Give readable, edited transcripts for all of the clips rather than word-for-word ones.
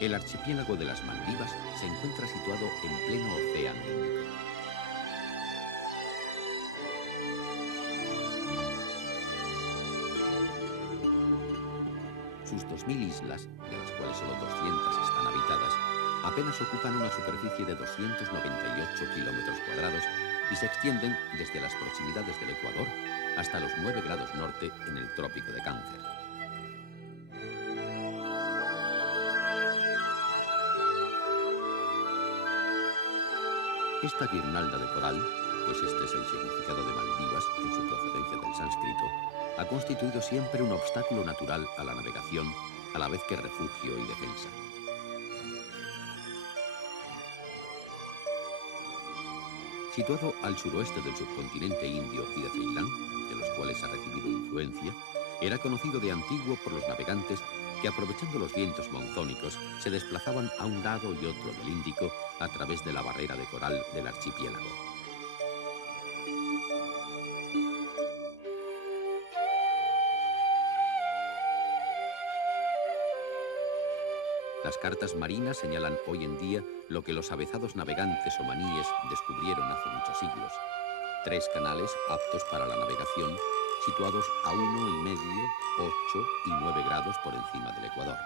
El archipiélago de las Maldivas se encuentra situado en pleno Océano Índico. Sus 2000 islas, de las cuales solo 200 están habitadas, apenas ocupan una superficie de 298 kilómetros cuadrados y se extienden desde las proximidades del Ecuador hasta los 9 grados norte en el Trópico de Cáncer. Esta guirnalda de coral, pues este es el significado de Maldivas en su procedencia del sánscrito, ha constituido siempre un obstáculo natural a la navegación, a la vez que refugio y defensa. Situado al suroeste del subcontinente indio y de Ceilán, de los cuales ha recibido influencia, era conocido de antiguo por los navegantes que, aprovechando los vientos monzónicos, se desplazaban a un lado y otro del Índico a través de la barrera de coral del archipiélago. Las cartas marinas señalan hoy en día lo que los avezados navegantes omaníes descubrieron hace muchos siglos: 3 canales aptos para la navegación, situados a 1,5, 8 y 9 grados por encima del Ecuador.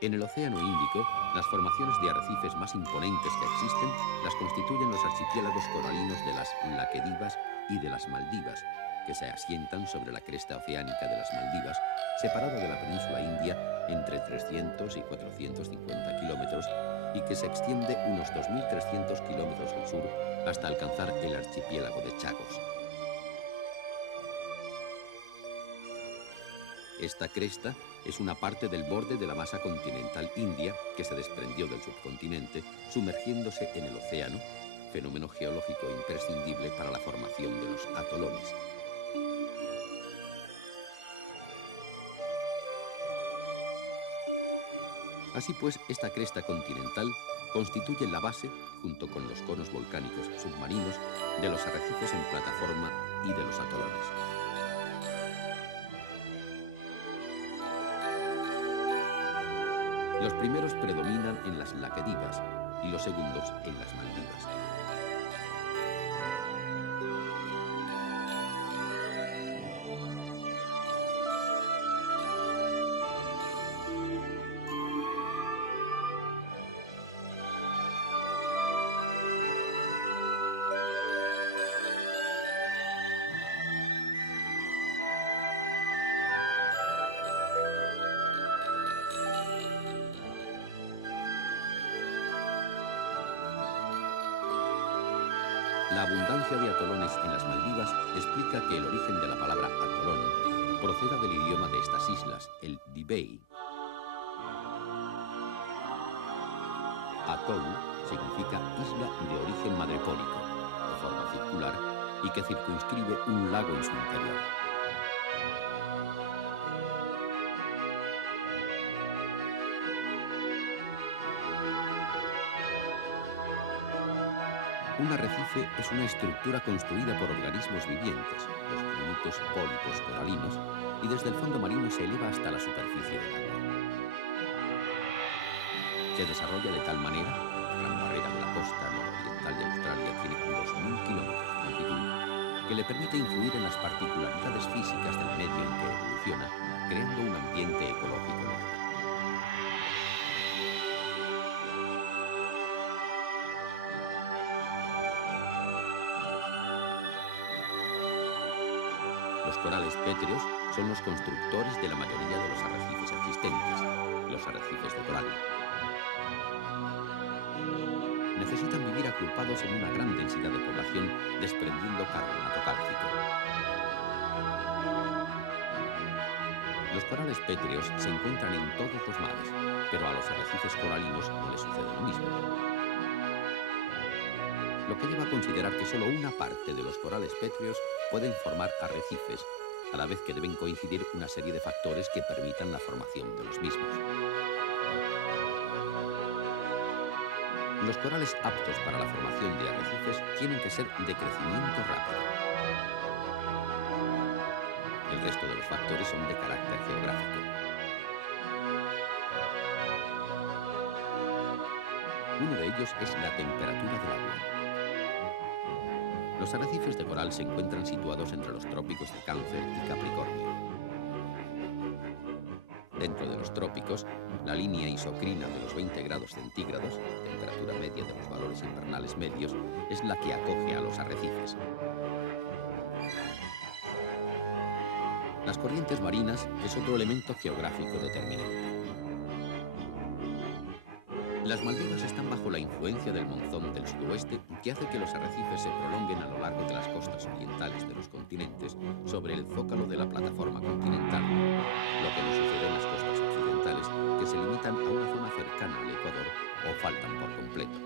En el Océano Índico, las formaciones de arrecifes más imponentes que existen las constituyen los archipiélagos coralinos de las Laquedivas y de las Maldivas, que se asientan sobre la cresta oceánica de las Maldivas, separada de la península india entre 300 y 450 kilómetros, y que se extiende unos 2.300 kilómetros al sur hasta alcanzar el archipiélago de Chagos. Esta cresta es una parte del borde de la masa continental india que se desprendió del subcontinente, sumergiéndose en el océano, fenómeno geológico imprescindible para la formación de los atolones. Así pues, esta cresta continental constituye la base, junto con los conos volcánicos submarinos, de los arrecifes en plataforma y de los atolones. Los primeros predominan en las Laquedivas y los segundos en las Maldivas. La abundancia de atolones en las Maldivas explica que el origen de la palabra atolón proceda del idioma de estas islas, el Divé. Atol significa isla de origen madrepónico, de forma circular, y que circunscribe un lago en su interior. Un arrecife es una estructura construida por organismos vivientes, los diminutos pólipos coralinos, y desde el fondo marino se eleva hasta la superficie del agua. Se desarrolla de tal manera, la Gran Barrera de la costa nororiental de Australia tiene 2.000 kilómetros de longitud, que le permite influir en las particularidades físicas del medio en que evoluciona, creando un ambiente ecológico nuevo. Los corales pétreos son los constructores de la mayoría de los arrecifes existentes, los arrecifes de coral. Necesitan vivir agrupados en una gran densidad de población, desprendiendo carbonato cálcico. Los corales pétreos se encuentran en todos los mares, pero a los arrecifes coralinos no les sucede lo mismo. Lo que lleva a considerar que solo una parte de los corales pétreos pueden formar arrecifes, a la vez que deben coincidir una serie de factores que permitan la formación de los mismos. Los corales aptos para la formación de arrecifes tienen que ser de crecimiento rápido. El resto de los factores son de carácter geográfico. Uno de ellos es la temperatura del agua. Los arrecifes de coral se encuentran situados entre los trópicos de Cáncer y Capricornio. Dentro de los trópicos, la línea isocrina de los 20 grados centígrados, temperatura media de los valores invernales medios, es la que acoge a los arrecifes. Las corrientes marinas es otro elemento geográfico determinante. Las Maldivas están bajo la influencia del monzón del sudoeste, que hace que los arrecifes se prolonguen a lo largo de las costas orientales de los continentes sobre el zócalo de la plataforma continental, lo que no sucede en las costas occidentales, que se limitan a una zona cercana al Ecuador o faltan por completo.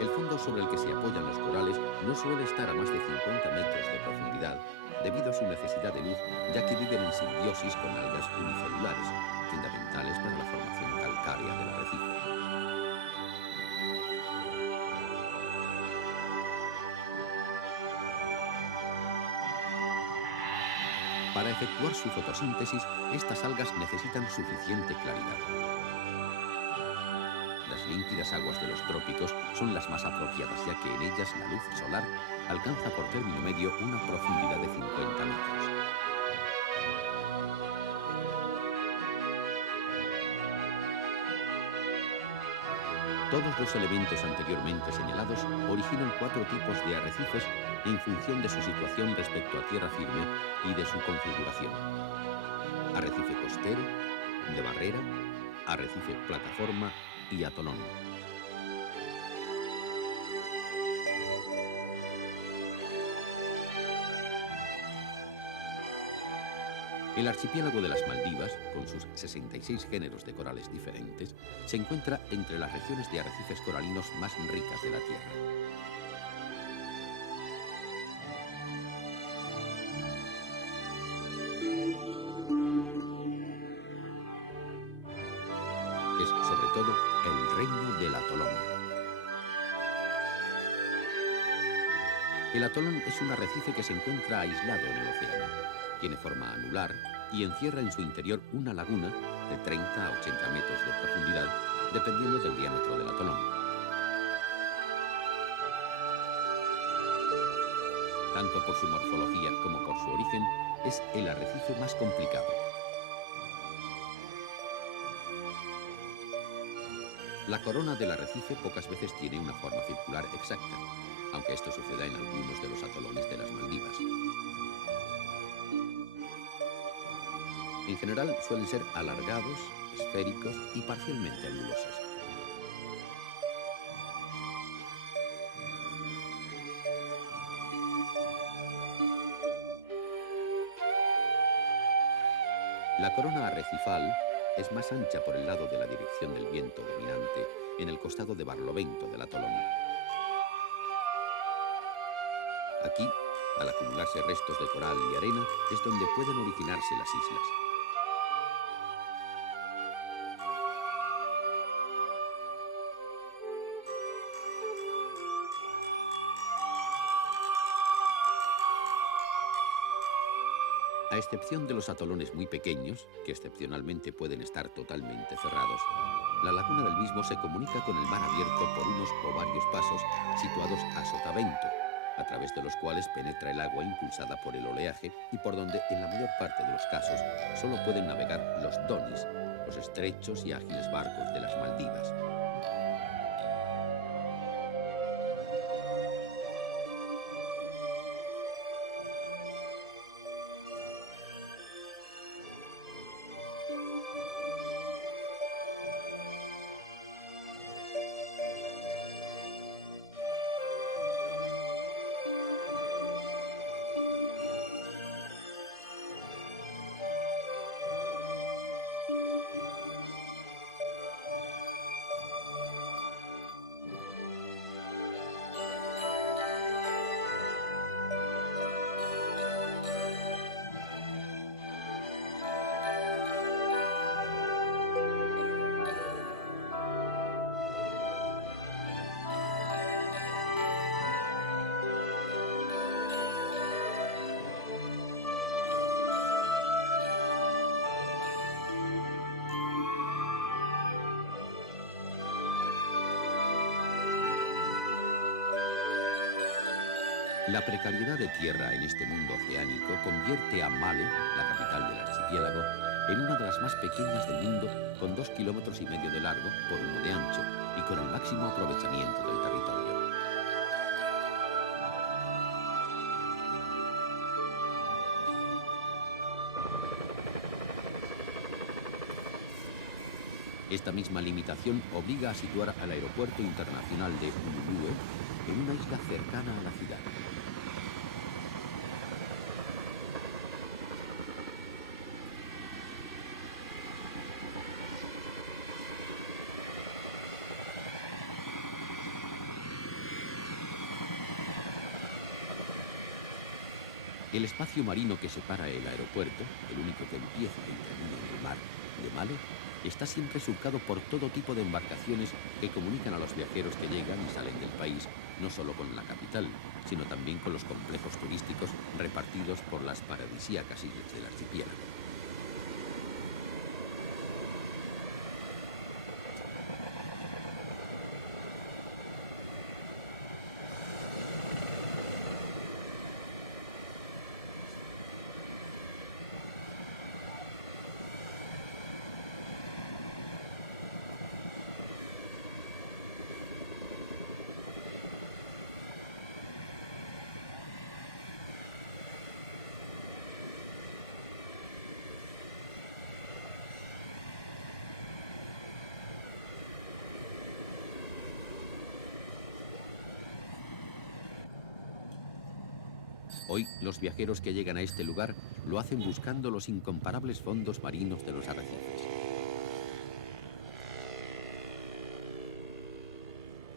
El fondo sobre el que se apoyan los corales no suele estar a más de 50 metros de profundidad debido a su necesidad de luz, ya que viven en simbiosis con algas unicelulares, fundamentales para la formación calcárea del arrecife. Para efectuar su fotosíntesis, estas algas necesitan suficiente claridad. Las límpidas aguas de los trópicos son las más apropiadas, ya que en ellas la luz solar alcanza por término medio una profundidad de 50 metros. Todos los elementos anteriormente señalados originan 4 tipos de arrecifes en función de su situación respecto a tierra firme y de su configuración: arrecife costero, de barrera, arrecife plataforma y atolón. El archipiélago de las Maldivas, con sus 66 géneros de corales diferentes, se encuentra entre las regiones de arrecifes coralinos más ricas de la Tierra. Es sobre todo el reino del atolón. El atolón es un arrecife que se encuentra aislado en el océano. Tiene forma anular y encierra en su interior una laguna de 30 a 80 metros de profundidad, dependiendo del diámetro del atolón. Tanto por su morfología como por su origen, es el arrecife más complicado. La corona del arrecife pocas veces tiene una forma circular exacta, aunque esto suceda en algunos de los atolones de las Maldivas. En general suelen ser alargados, esféricos y parcialmente angulosos. La corona arrecifal es más ancha por el lado de la dirección del viento dominante en el costado de Barlovento del atolón. Aquí, al acumularse restos de coral y arena, es donde pueden originarse las islas. A excepción de los atolones muy pequeños, que excepcionalmente pueden estar totalmente cerrados, la laguna del mismo se comunica con el mar abierto por unos o varios pasos situados a sotavento, a través de los cuales penetra el agua impulsada por el oleaje y por donde, en la mayor parte de los casos, solo pueden navegar los donis, los estrechos y ágiles barcos de las Maldivas. La precariedad de tierra en este mundo oceánico convierte a Male, la capital del archipiélago, en una de las más pequeñas del mundo, con 2,5 kilómetros de largo por 1 de ancho y con el máximo aprovechamiento del territorio. Esta misma limitación obliga a situar al aeropuerto internacional de Honolulu en una isla cercana a la ciudad. El espacio marino que separa el aeropuerto, el único que empieza y termina en el mar de Male, está siempre surcado por todo tipo de embarcaciones que comunican a los viajeros que llegan y salen del país, no solo con la capital, sino también con los complejos turísticos repartidos por las paradisíacas islas del archipiélago. Hoy, los viajeros que llegan a este lugar lo hacen buscando los incomparables fondos marinos de los arrecifes.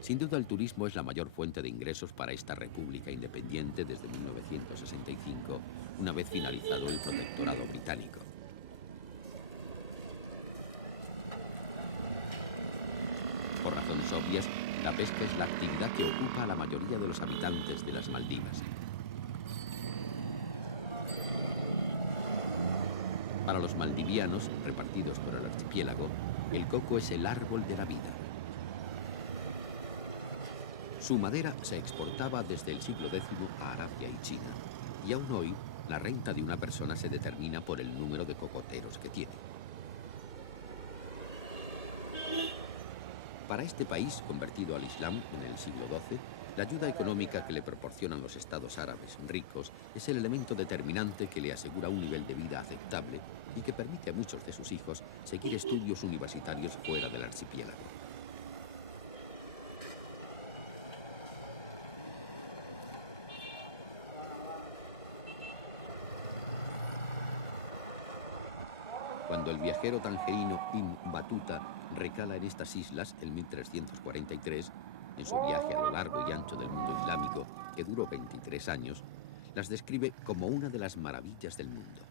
Sin duda, el turismo es la mayor fuente de ingresos para esta república independiente desde 1965, una vez finalizado el protectorado británico. Por razones obvias, la pesca es la actividad que ocupa a la mayoría de los habitantes de las Maldivas. Para los maldivianos, repartidos por el archipiélago, el coco es el árbol de la vida. Su madera se exportaba desde el siglo X a Arabia y China, y aún hoy la renta de una persona se determina por el número de cocoteros que tiene. Para este país, convertido al Islam en el siglo XII, la ayuda económica que le proporcionan los estados árabes ricos es el elemento determinante que le asegura un nivel de vida aceptable y que permite a muchos de sus hijos seguir estudios universitarios fuera del archipiélago. Cuando el viajero tangerino Ibn Battuta recala en estas islas en 1343, en su viaje a lo largo y ancho del mundo islámico, que duró 23 años, las describe como una de las maravillas del mundo.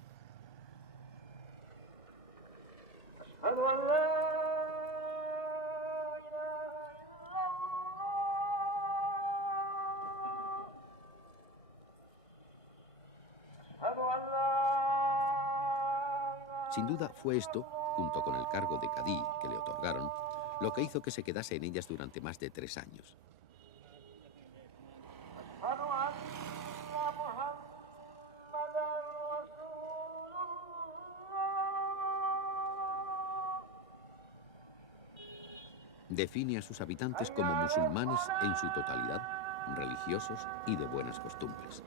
Sin duda fue esto, junto con el cargo de cadí que le otorgaron, lo que hizo que se quedase en ellas durante más de 3 años. Define a sus habitantes como musulmanes en su totalidad, religiosos y de buenas costumbres.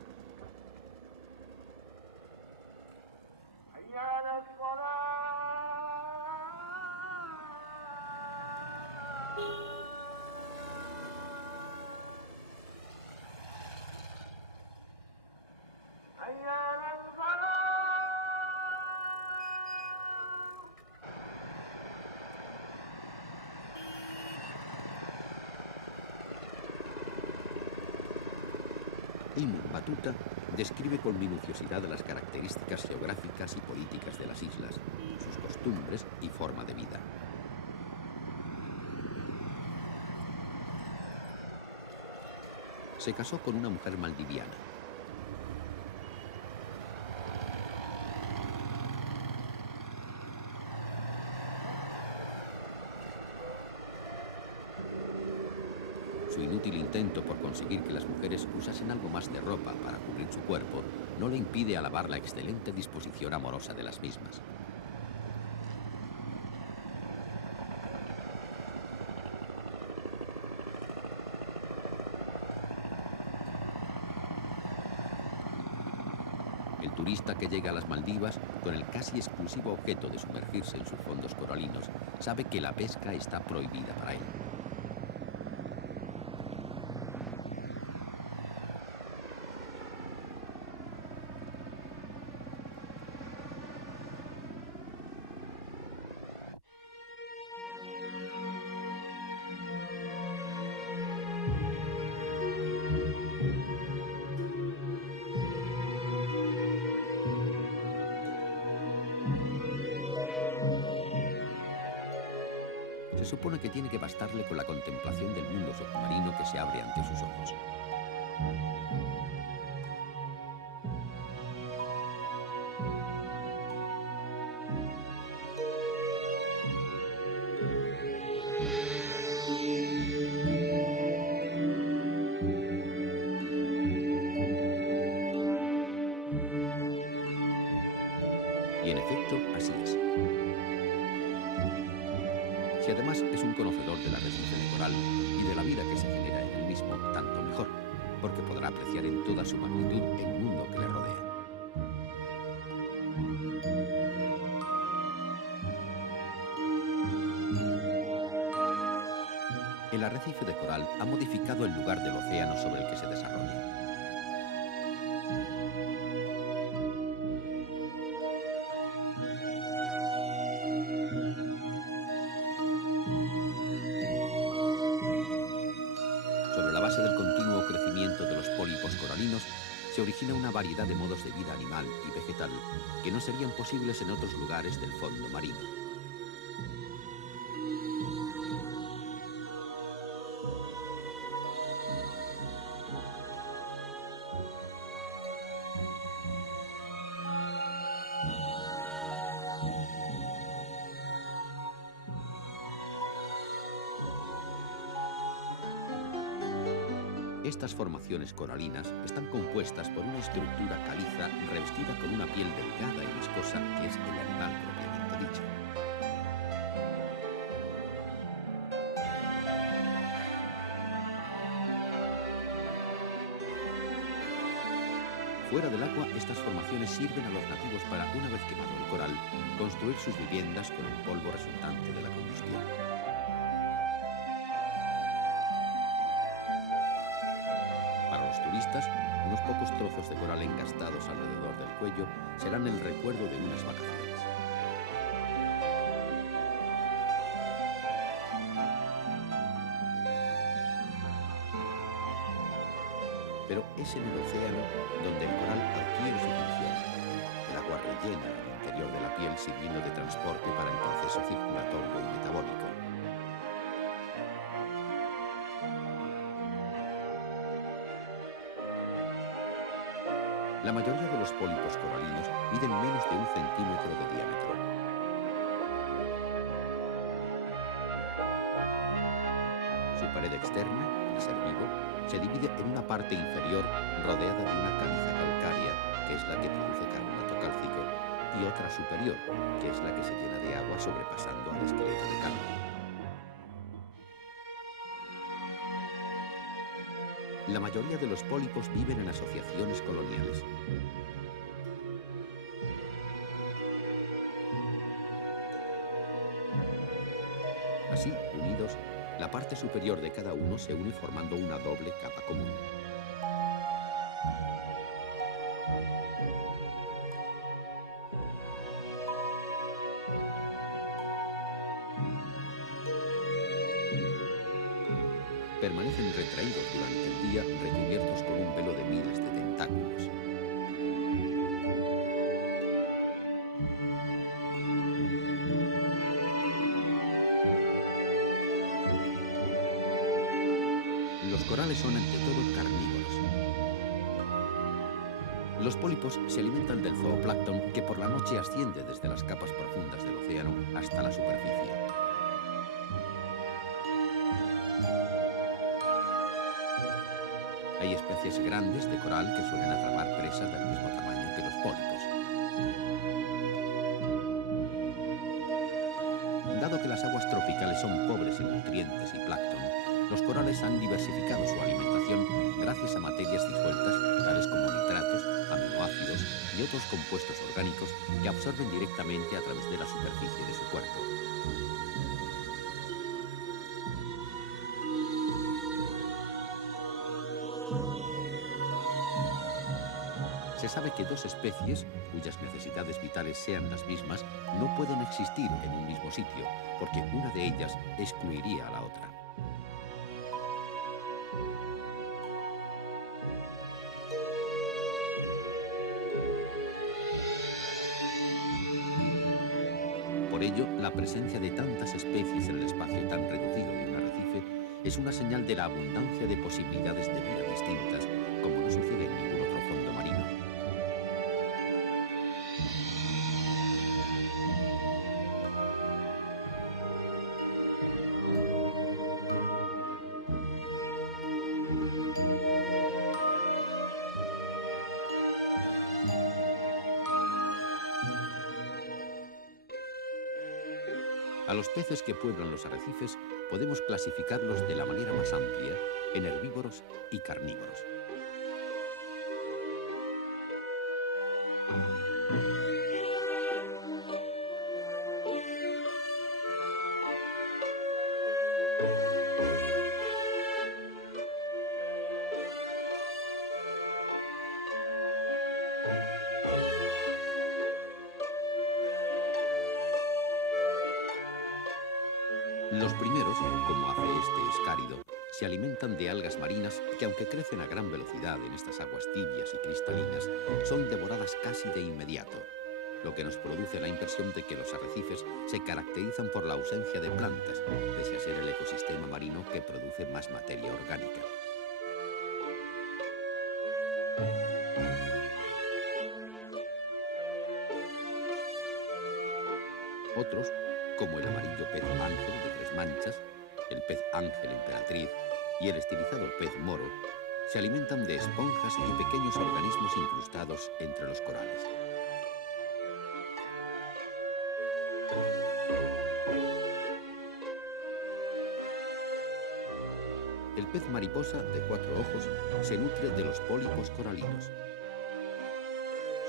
Ibn Battuta describe con minuciosidad las características geográficas y políticas de las islas, sus costumbres y forma de vida. Se casó con una mujer maldiviana. Su inútil intento por conseguir que las mujeres usasen algo más de ropa para cubrir su cuerpo no le impide alabar la excelente disposición amorosa de las mismas. El turista que llega a las Maldivas con el casi exclusivo objeto de sumergirse en sus fondos coralinos sabe que la pesca está prohibida para él. Se supone que tiene que bastarle con la contemplación del mundo submarino que se abre ante sus ojos. Y en efecto, así es. Si además es un conocedor del arrecife de coral y de la vida que se genera en él mismo, tanto mejor, porque podrá apreciar en toda su magnitud el mundo que le rodea. El arrecife de coral ha modificado el lugar del océano sobre el que se desarrolla. Sobre la base del continuo crecimiento de los pólipos coralinos, se origina una variedad de modos de vida animal y vegetal que no serían posibles en otros lugares del fondo marino. Estas formaciones coralinas están compuestas por una estructura caliza revestida con una piel delgada y viscosa que es el animal propiamente dicho. Fuera del agua, estas formaciones sirven a los nativos para, una vez quemado el coral, construir sus viviendas con el polvo resultante de la combustión. Los turistas, unos pocos trozos de coral engastados alrededor del cuello serán el recuerdo de unas vacaciones. Pero es en el océano donde el coral adquiere su función. El agua rellena el interior de la piel sirviendo de transporte para el proceso circulatorio y metabólico. La mayoría de los pólipos coralinos miden menos de 1 centímetro de diámetro. Su pared externa, el ser vivo, se divide en una parte inferior rodeada de una caliza calcárea, que es la que produce carbonato cálcico, y otra superior, que es la que se llena de agua sobrepasando al esqueleto de carne. La mayoría de los pólipos viven en asociaciones coloniales. Así, unidos, la parte superior de cada uno se une formando una doble capa común. Permanecen retraídos durante el día, recubiertos con un velo de miles de tentáculos. Los corales son ante todo carnívoros. Los pólipos se alimentan del zooplancton que por la noche asciende desde las capas profundas del océano hasta la superficie. Hay especies grandes de coral que suelen atrapar presas del mismo tamaño que los pólipos. Dado que las aguas tropicales son pobres en nutrientes y plancton, los corales han diversificado su alimentación gracias a materias disueltas, tales como nitratos, aminoácidos y otros compuestos orgánicos que absorben directamente a través de la superficie de su cuerpo. Se sabe que dos especies, cuyas necesidades vitales sean las mismas, no pueden existir en un mismo sitio, porque una de ellas excluiría a la otra. Por ello, la presencia de tantas especies en el espacio tan reducido de un arrecife es una señal de la abundancia de posibilidades de vida distintas, como no sucede en ningún otro fondo marino. A los peces que pueblan los arrecifes podemos clasificarlos de la manera más amplia en herbívoros y carnívoros. Los primeros, como hace este escárido, se alimentan de algas marinas que, aunque crecen a gran velocidad en estas aguas tibias y cristalinas, son devoradas casi de inmediato, lo que nos produce la impresión de que los arrecifes se caracterizan por la ausencia de plantas, pese a ser el ecosistema marino que produce más materia orgánica. Otros, como el amarillo pez ángel de 3 manchas, el pez ángel emperatriz y el estilizado pez moro, se alimentan de esponjas y pequeños organismos incrustados entre los corales. El pez mariposa de 4 ojos se nutre de los pólipos coralinos.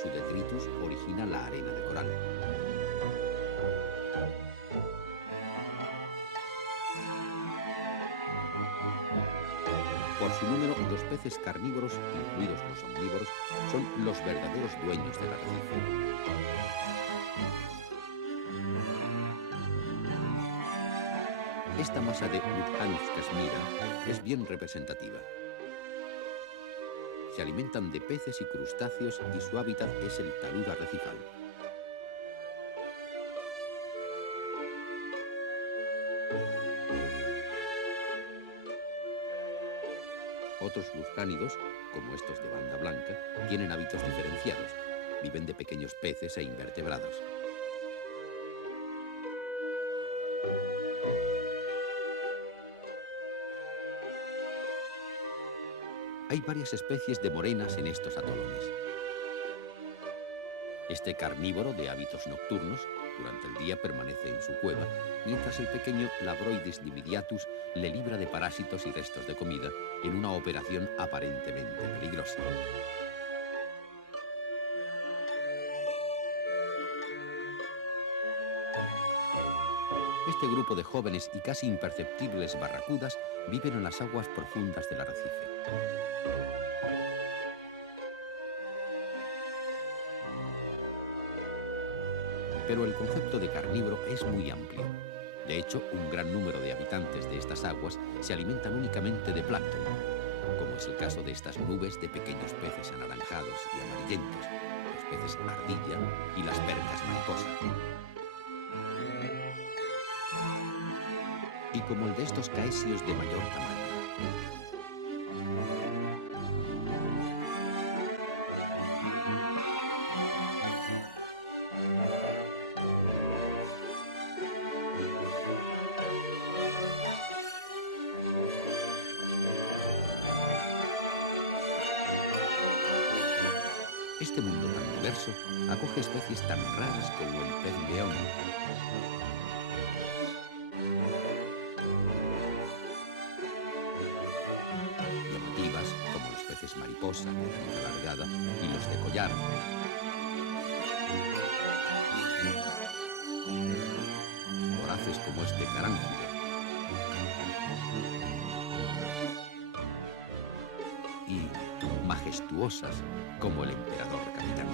Su detritus origina la arena de coral. Por su número, los peces carnívoros, incluidos los omnívoros, son los verdaderos dueños del arrecife. Esta masa de Uthanix casmira es bien representativa. Se alimentan de peces y crustáceos y su hábitat es el talud arrecifal. Otros luzcánidos, como estos de banda blanca, tienen hábitos diferenciados. Viven de pequeños peces e invertebrados. Hay varias especies de morenas en estos atolones. Este carnívoro de hábitos nocturnos, durante el día permanece en su cueva, mientras el pequeño Labroides nimidiatus le libra de parásitos y restos de comida en una operación aparentemente peligrosa. Este grupo de jóvenes y casi imperceptibles barracudas viven en las aguas profundas del arrecife. Pero el concepto de carnívoro es muy amplio. De hecho, un gran número de habitantes de estas aguas se alimentan únicamente de plancton, como es el caso de estas nubes de pequeños peces anaranjados y amarillentos, los peces ardilla y las percas mariposa. Y como el de estos caesios de mayor tamaño. Este mundo tan diverso acoge especies tan raras como el pez león, llamativas como los peces mariposa de nariz alargada y los de collar, voraces como este carángido, y majestuosas como el emperador capitán.